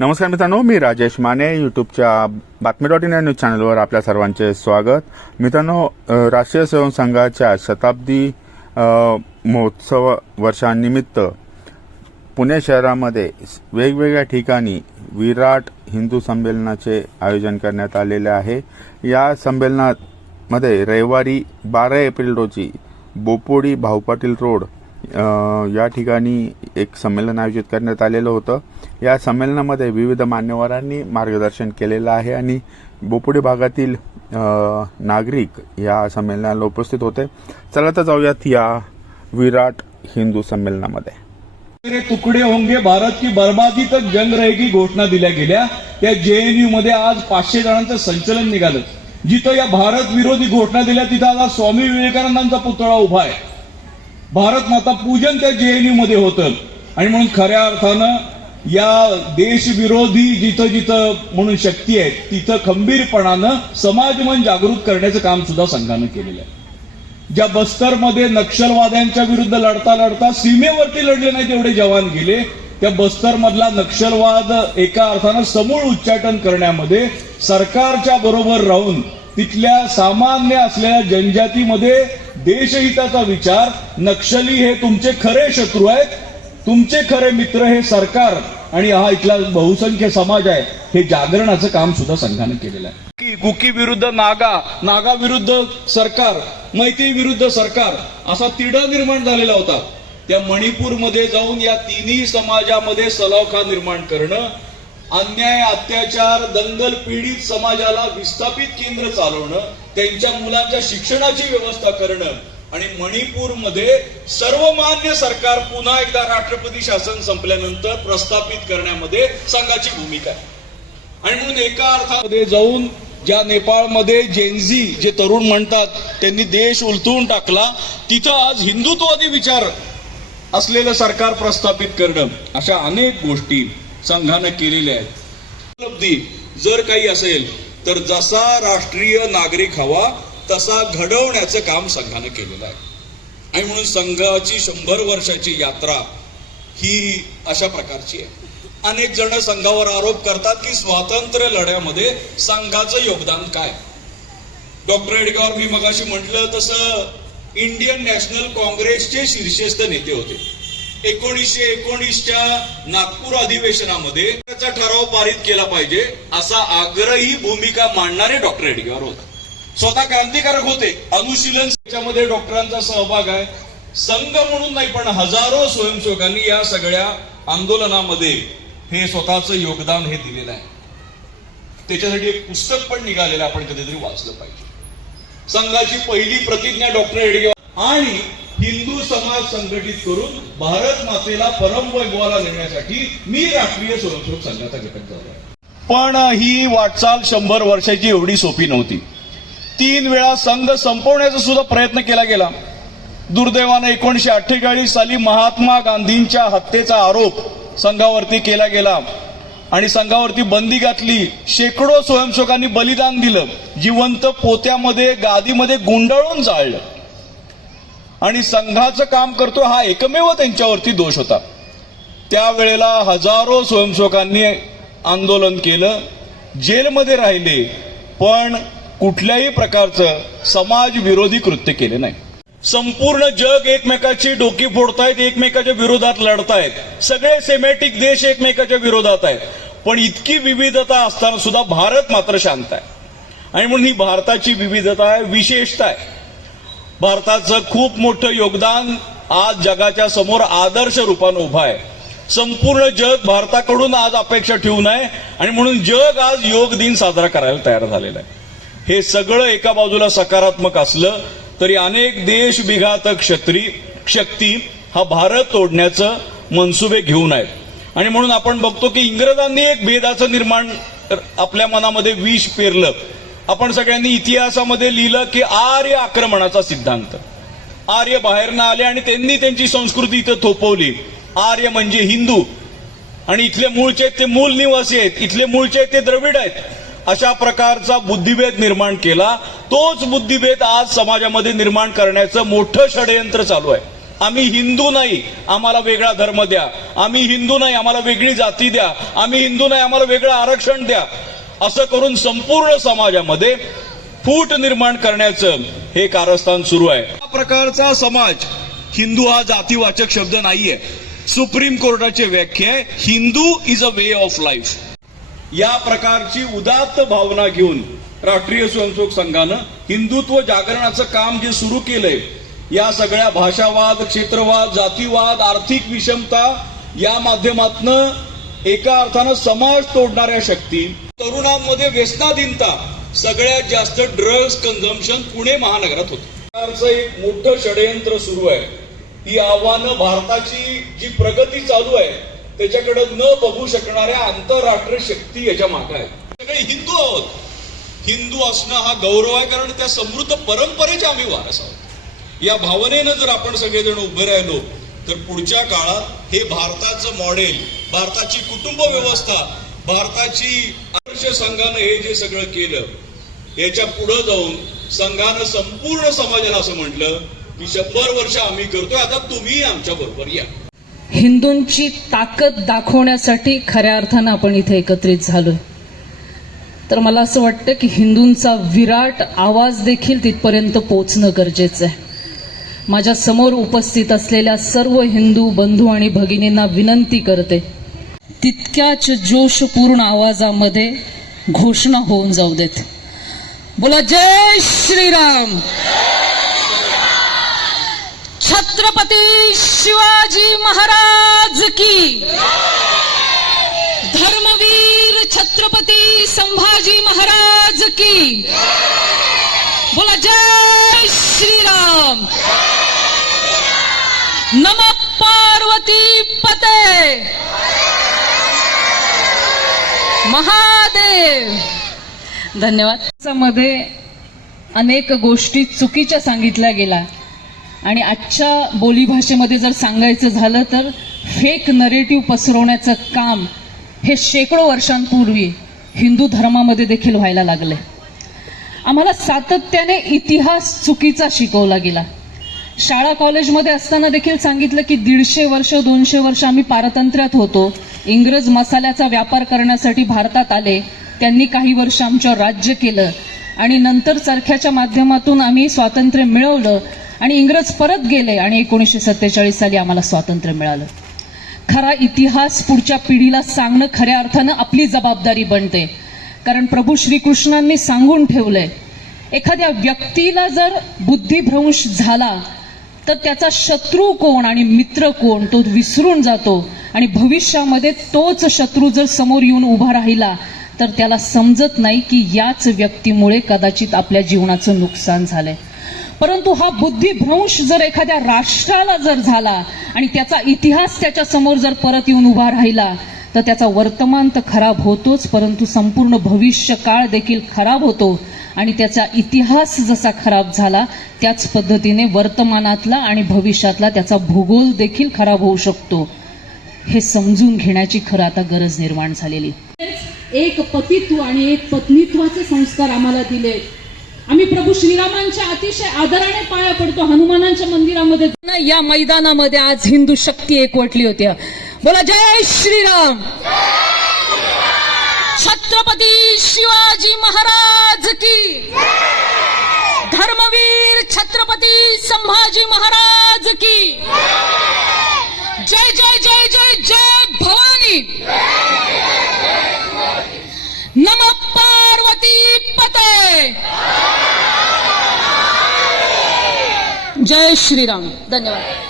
नमस्कार मित्रांनो, मी राजेश माने. यूट्यूबच्या बातमी.इन न्यूज चॅनलवर आपल्या सर्वांचे स्वागत. मित्रांनो, राष्ट्रीय स्वयंसेवक संघाच्या शताब्दी महोत्सव वर्षानिमित्त पुणे शहरामध्ये वेगवेगळ्या ठिकाणी विराट हिंदू संमेलनाचे आयोजन करण्यात आलेले आहे. या संमेलनामध्ये रविवारी 12 एप्रिल रोजी बोपोडी भाऊ पाटील रोड या ठिकाणी एक संमेलन आयोजित करण्यात आलेलं होतं. या संमेलनामध्ये विविध मान्यवरांनी मार्गदर्शन केलेलं आहे आणि बोपोडी भागातील नागरिक या संमेलनाला उपस्थित होते. चला तर जाऊयात या विराट हिंदू संमेलनामध्ये. मेरे तुकडे होंगे, भारत की बर्बादी तक जंग रहेगी घोषणा दिल्या गेल्या. त्या जेएनयू मध्ये आज 500 जणांचं संचलन निघालं. जिथं या भारत विरोधी घोषणा दिल्या तिथं आज स्वामी विवेकानंदांचा पुतळा उभा आहे. भारत माता पूजन त्या जेएनयू मध्ये होतं आणि म्हणून खऱ्या अर्थानं या देशविरोधी जिथं जिथं म्हणून शक्ती आहेत तिथं खंबीरपणानं समाजमन जागृत करण्याचं काम सुद्धा संघानं केलेलं आहे. ज्या बस्तरमध्ये नक्षलवाद्यांच्या विरुद्ध लढता लढता सीमेवरती लढले नाही तेवढे जवान गेले, त्या बस्तर मधला नक्षलवाद एका अर्थानं समूळ उच्चाटन करण्यामध्ये सरकारच्या बरोबर राहून तिथल्या सामान्य असलेल्या जनजातीमध्ये देशहिताचा विचार, नक्षली हे तुमचे खरे शत्रू आहेत, तुमचे खरे मित्र हे सरकार आणि हा इथला बहुसंख्य समाज आहे, हे जागरणाचं काम सुद्धा संघाने केलेलं आहे. कुकी विरुद्ध नागा, नागा विरुद्ध सरकार, मैत्री विरुद्ध सरकार असा तिढा निर्माण झालेला होता. त्या मणिपूरमध्ये जाऊन या तिन्ही समाजामध्ये सलोखा निर्माण करणं, अन्याय अत्याचार दंगल पीडित समाजाला विस्थापित केंद्र चालवणं, त्यांच्या मुलांच्या शिक्षणाची व्यवस्था करणं आणि मणिपूरमध्ये सर्वमान्य सरकार पुन्हा एकदा राष्ट्रपती शासन संपल्यानंतर प्रस्थापित करण्यामध्ये संघाची भूमिका आहे. आणि म्हणून एका अर्थामध्ये जाऊन ज्या नेपाळमध्ये जेनझी जे तरुण म्हणतात त्यांनी देश उलटून टाकला, तिथं आज हिंदुत्ववादी विचार असलेलं सरकार प्रस्थापित करणं, अशा अनेक गोष्टी संघानं केलेल्या आहेत. उपलब्धी जर काही असेल तर जसा राष्ट्रीय नागरिक हवा तसा घडवण्याचं काम संघानं केलेलं आहे. आणि म्हणून संघाची 100 वर्षाची यात्रा ही अशा प्रकारची आहे. अनेक जण संघावर आरोप करतात की स्वातंत्र्य लढ्यामध्ये संघाचं योगदान काय. डॉक्टर एडगार मी मगाशी म्हटलं तसं इंडियन नॅशनल काँग्रेसचे शीर्षस्थ नेते होते. 1919च्या नागपूर अधिवेशनामध्ये त्याचा ठराव पारित केला पाहिजे असा आग्रही भूमिका मांडणारे डॉक्टर एडगार होते. स्वतः क्रांतिकारक होते. अनुशीलन त्याच्यामध्ये डॉक्टरांचा सहभाग आहे. संघ म्हणून नाही पण हजारो स्वयंसेवकांनी या सगळ्या आंदोलनामध्ये हे स्वतःचं योगदान हे दिलेलं आहे. त्याच्यासाठी एक पुस्तक पण निघालेलं आपण कधीतरी वाचलं पाहिजे. संघाची पहिली प्रतिज्ञा डॉक्टर एडगार आणि हिंदू समाज संघटित करून भारत मातेला परमवैभवाला नेण्यासाठी मी राष्ट्रीय स्वयंसेवक संघाचा घटक झालो. पण ही वाटचाल 100 वर्षाची एवढी सोपी नव्हती. 3 वेळा संघ संपवण्याचा सुद्धा प्रयत्न केला गेला. दुर्दैवानं 1948 साली महात्मा गांधींच्या हत्येचा आरोप संघावरती केला गेला आणि संघावरती बंदी घातली. शेकडो स्वयंसेवकांनी बलिदान दिलं, जिवंत पोत्यामध्ये गादीमध्ये गुंडाळून जाळलं आणि संघाचं काम करतो हा एकमेव त्यांच्यावरती दोष होता. त्यावेळेला हजारो स्वयंसेवकांनी आंदोलन केलं, जेलमध्ये राहिले, पण कुठल्याही प्रकारचं समाज विरोधी कृत्य केले नाही. संपूर्ण जग एकमेकाची डोकी फोडतायत, एकमेकाच्या विरोधात लढतायत. सगळे सेमेटिक देश एकमेकाच्या विरोधात आहेत, पण इतकी विविधता असताना सुद्धा भारत मात्र शांत आहे. आणि म्हणून ही भारताची विविधता आहे, विशेषता आहे. भारताचं खूप मोठं योगदान आज जगाच्या समोर आदर्श रूपानं उभं आहे. संपूर्ण जग भारताकडून आज अपेक्षा ठेवून आहे आणि म्हणून जग आज योग दिन साजरा करायला तयार झालेलं आहे. हे सगळं एका बाजूला सकारात्मक असलं तरी अनेक देश विघातक शक्ती हा भारत तोडण्याचं मनसुबे घेऊन आहेत. आणि म्हणून आपण बघतो की इंग्रजांनी एक भेदाचं निर्माण आपल्या मनामध्ये विष पेरलं. आपण सगळ्यांनी इतिहासामध्ये लिहिलं की आर्य आक्रमणाचा सिद्धांत. आर्य बाहेरनं आले आणि त्यांनी त्यांची संस्कृती इथं थोपवली. आर्य म्हणजे हिंदू आणि इथले मूळचे ते मूल निवासी आहेत, इथले मूळचे ते द्रविड आहेत, अशा प्रकारचा बुद्धिभेद निर्माण केला. तोच बुद्धिभेद आज समाजामध्ये निर्माण करण्याचं मोठं षडयंत्र चालू आहे. आम्ही हिंदू नाही, आम्हाला वेगळा धर्म द्या, आम्ही हिंदू नाही, आम्हाला वेगळी जाती द्या, आम्ही हिंदू नाही, आम्हाला वेगळं आरक्षण द्या, असं करून संपूर्ण समाजामध्ये फूट निर्माण करण्याचं हे कारस्थान सुरू आहे. या प्रकारचा समाज, हिंदू हा जातीवाचक शब्द नाहीये. सुप्रीम कोर्टाची व्याख्या आहे, Hindu is a way of life. या प्रकारची उदात्त भावना घेऊन राष्ट्रीय स्वयंसेवक संघानं हिंदुत्व जागरणाचं काम जे सुरू केलंय, या सगळ्या भाषावाद, क्षेत्रवाद, जातीवाद, आर्थिक विषमता या माध्यमातनं एका अर्थानं समाज तोडणाऱ्या शक्ती, तरुणांमध्ये व्यसनाधीनता, सगळ्यात जास्त ड्रग्ज कन्झम्पशन पुणे महानगरात होतं. एक मोठं षडयंत्र सुरू आहे. ही आव्हानं भारताची जी प्रगती चालू आहे त्याच्याकडे न बघू शकणाऱ्या आंतरराष्ट्रीय शक्ती याच्या मागे आहेत. सगळे हिंदू आहोत. हिंदू असणं हा गौरव आहे, कारण त्या समृद्ध परंपरेचे आम्ही वारस आहोत. या भावनेनं जर आपण सगळेजण उभे राहिलो तर पुढच्या काळात हे भारताचं मॉडेल, भारताची कुटुंब व्यवस्था, भारताची आदर्श संघानं हे जे सगळं केलं, याच्या पुढे जाऊन संघानं संपूर्ण समाजाला असं म्हटलं की 100 वर्ष आम्ही करतोय, आता तुम्ही आमच्या बरोबर या. हिंदूंची ताकद दाखवण्यासाठी खऱ्या अर्थानं आपण इथे एकत्रित झालोय. तर मला असं वाटतं की हिंदूंचा विराट आवाज देखील तिथपर्यंत पोहोचणं गरजेचं आहे. माझ्या समोर उपस्थित असलेल्या सर्व हिंदू बंधू आणि भगिनींना विनंती करते, तितक्याच जोशपूर्ण आवाजामध्ये घोषणा होऊन जाऊ देत. बोला जय श्रीराम. छत्रपती शिवाजी महाराज की. धर्मवीर छत्रपती संभाजी महाराज की. बोला जय श्रीराम. नमः पार्वती पते महादेव. धन्यवाद. मध्ये अनेक गोष्टी चुकीच्या सांगितल्या गेल्या आणि आजच्या बोलीभाषेमध्ये जर सांगायचं झालं तर फेक नरेटिव्ह पसरवण्याचं काम हे शेकडो वर्षांपूर्वी हिंदू धर्मामध्ये देखील व्हायला लागले. आम्हाला सातत्याने इतिहास चुकीचा शिकवला गेला. शाळा कॉलेजमध्ये असताना देखील सांगितलं की 150 वर्ष 200 वर्ष आम्ही पारतंत्र्यात होतो. इंग्रज मसाल्याचा व्यापार करण्यासाठी भारतात आले, त्यांनी काही वर्ष आमच्यावर राज्य केलं आणि नंतर चरख्याच्या माध्यमातून आम्ही स्वातंत्र्य मिळवलं आणि इंग्रज परत गेले आणि 1947 साली आम्हाला स्वातंत्र्य मिळालं. खरा इतिहास पुढच्या पिढीला सांगणं खऱ्या अर्थानं आपली जबाबदारी बनते. कारण प्रभू श्रीकृष्णांनी सांगून ठेवलंय, एखाद्या व्यक्तीला जर बुद्धिभ्रंश झाला तर त्याचा शत्रू कोण आणि मित्र कोण तो विसरून जातो आणि भविष्यामध्ये तोच शत्रू जर समोर येऊन उभा राहिला तर त्याला समजत नाही की याच व्यक्तीमुळे कदाचित आपल्या जीवनाचं नुकसान झालंय. परंतु हा बुद्धिभ्रंश जर एखाद्या राष्ट्राला जर झाला आणि त्याचा इतिहास त्याच्या समोर जर परत येऊन उभा राहिला तर त्याचा वर्तमान तर खराब होतोच, परंतु संपूर्ण भविष्य काळ देखील खराब होतो आणि त्याचा इतिहास जसा खराब झाला त्याच पद्धतीने वर्तमानातला आणि भविष्यातला त्याचा भूगोल देखील खराब होऊ शकतो. हे समजून घेण्याची खरं आता गरज निर्माण झालेली. एक पतित्व आणि एक पत्नीत्वाचे संस्कार आम्हाला दिले. आम्ही प्रभू श्रीरामांच्या अतिशय आदराने पाया पडतो. हनुमानांच्या मंदिरामध्ये या मैदानामध्ये आज हिंदू शक्ती एकवटली होती. बोला जय श्रीराम. छत्रपती शिवाजी महाराज की. धर्मवीर छत्रपती संभाजी महाराज की. जय जय जय जय जय भवानी. नमः पार्वती पते. जय श्रीराम. धन्यवाद.